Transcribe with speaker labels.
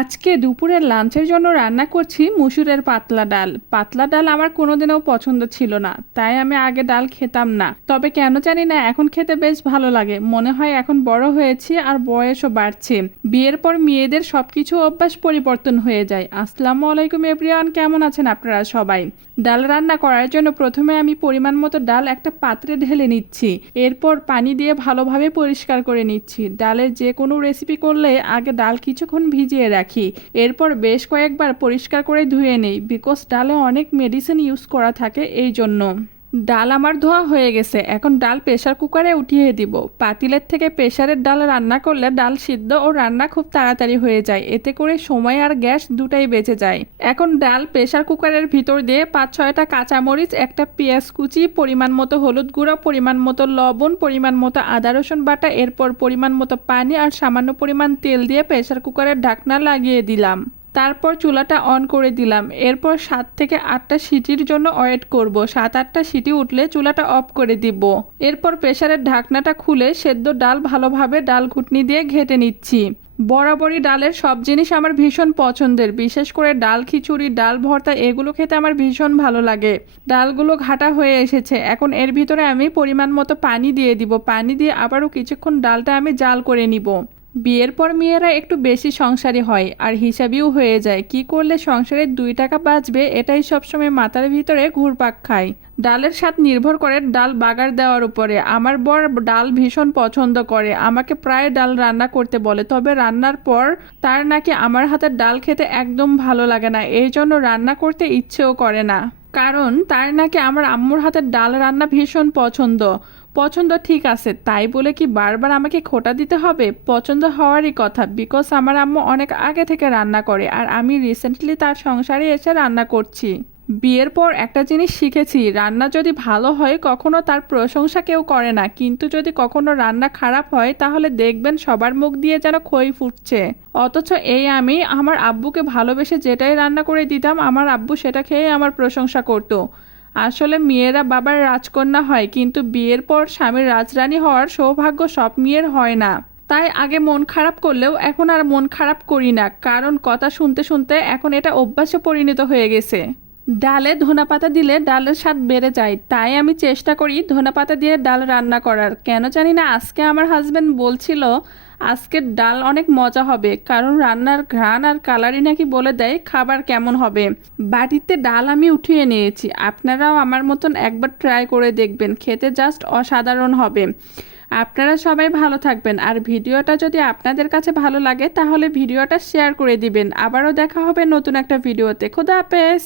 Speaker 1: আজকে দুপুরের লাঞ্চের জন্য রান্না করছি মুসুরের পাতলা ডাল। পাতলা ডাল আমার কোনোদিনও পছন্দ ছিল না, তাই আমি আগে ডাল খেতাম না। তবে কেন জানি না, এখন খেতে বেশ ভালো লাগে। মনে হয় এখন বড় হয়েছি আর বয়সও বাড়ছে। বিয়ের পর মেয়েদের সবকিছু অভ্যাস পরিবর্তন হয়ে যায়। আসসালামু আলাইকুম এভরিওয়ান, কেমন আছেন আপনারা সবাই? ডাল রান্না করার জন্য প্রথমে আমি পরিমাণ মতো ডাল একটা পাত্রে ঢেলে নিচ্ছি। এরপর পানি দিয়ে ভালোভাবে পরিষ্কার করে নিচ্ছি। ডালের যে কোনো রেসিপি করলে আগে ডাল কিছুক্ষণ ভিজিয়ে রাখি। এরপর বেশ কয়েকবার পরিষ্কার করে ধুয়ে নেই বিকজ ডালে অনেক মেডিসিন ইউজ করা থাকে এই জন্য। ডাল আমার ধোয়া হয়ে গেছে, এখন ডাল প্রেশার কুকারে উঠিয়ে দিব। পাতিলের থেকে প্রেশারের ডাল রান্না করলে ডাল সিদ্ধ ও রান্না খুব তাড়াতাড়ি হয়ে যায়, এতে করে সময় আর গ্যাস দুটাই বেঁচে যায়। এখন ডাল প্রেশার কুকারের ভিতর দিয়ে পাঁচ ছয়টা কাঁচামরিচ, একটা পেঁয়াজ কুচি, পরিমাণ মতো হলুদ গুঁড়ো, পরিমাণ মতো লবণ, পরিমাণ মতো আদা রসুন বাটা, এরপর পরিমাণ মতো পানি আর সামান্য পরিমাণ তেল দিয়ে প্রেশার কুকারের ঢাকনা লাগিয়ে দিলাম। তারপর চুলাটা অন করে দিলাম। এরপর সাত থেকে আটটা সিটির জন্য ওয়েট করব। সাত, আটটা সিটি উঠলে চুলাটা অফ করে দিব। এরপর প্রেসারের ঢাকনাটা খুলে সেদ্ধ ডাল ভালোভাবে ডাল ঘুটনি দিয়ে ঘেটে নিচ্ছি। বরাবরই ডালের সব জিনিস আমার ভীষণ পছন্দের। বিশেষ করে ডাল খিচুড়ি, ডাল ভর্তা, এগুলো খেতে আমার ভীষণ ভালো লাগে। ডালগুলো ঘাটা হয়ে এসেছে। এখন এর ভিতরে আমি পরিমাণ মতো পানি দিয়ে দিব। পানি দিয়ে আবারও কিছুক্ষণ ডালটা আমি জাল করে নিব। বিয়ের পর মেয়েরা একটু বেশি সংসারী হয় আর হিসাবিও হয়ে যায়। কি করলে সংসারে দুই টাকা বাঁচবে এটাই সবসময় মাথার ভিতরে ঘুরপাক খায়। ডালের স্বাদ নির্ভর করে ডাল বাগার দেওয়ার উপরে। আমার বর ডাল ভীষণ পছন্দ করে। আমাকে প্রায় ডাল রান্না করতে বলে, তবে রান্নার পর তার নাকি আমার হাতের ডাল খেতে একদম ভালো লাগে না, এই জন্য রান্না করতে ইচ্ছেও করে না। কারণ তার নাকি আমার আম্মুর হাতের ডাল রান্না ভীষণ পছন্দ। পছন্দ ঠিক আছে, তাই বলে কি বারবার আমাকে খোটা দিতে হবে? পছন্দ হওয়ারই কথা বিকজ আমার আম্মু অনেক আগে থেকে রান্না করে আর আমি রিসেন্টলি তার সংসারে এসে রান্না করছি। বিয়ের পর একটা জিনিস শিখেছি, রান্না যদি ভালো হয় কখনো তার প্রশংসা কেউ করে না, কিন্তু যদি কখনো রান্না খারাপ হয় তাহলে দেখবেন সবার মুখ দিয়ে যেন খই ফুটছে। অথচ এই আমি আমার আব্বুকে ভালোবেসে যেটাই রান্না করে দিতাম, আমার আব্বু সেটা খেয়ে আমার প্রশংসা করতো। আসলে মেয়েরা বাবার রাজকন্যা হয়, কিন্তু বিয়ের পর স্বামীর রাজরানী হওয়ার সৌভাগ্য সব মেয়ের হয় না। তাই আগে মন খারাপ করলেও এখন আর মন খারাপ করি না, কারণ কথা শুনতে শুনতে এখন এটা অভ্যাসে পরিণত হয়ে গেছে। ডালে ধনেপাতা দিলে ডালের স্বাদ বেড়ে যায়। তাই আমি চেষ্টা করি ধনেপাতা দিয়ে ডাল রান্না করার। কেন জানি না আজকে আমার হাজব্যান্ড বলছিল আজকের ডাল অনেক মজা হবে। কারণ রান্নার ঘ্রাণ আর কালারই নাকি বলে দেয় খাবার কেমন হবে। বাটিতে ডাল আমি উঠিয়ে নিয়েছি। আপনারাও আমার মতন একবার ট্রাই করে দেখবেন। খেতে জাস্ট অসাধারণ হবে। আপনারা সবাই ভালো থাকবেন। আর ভিডিওটা যদি আপনাদের কাছে ভালো লাগে, তাহলে ভিডিওটা শেয়ার করে দিবেন। আবারও দেখা হবে নতুন একটা ভিডিওতে খোদা হাফেজ!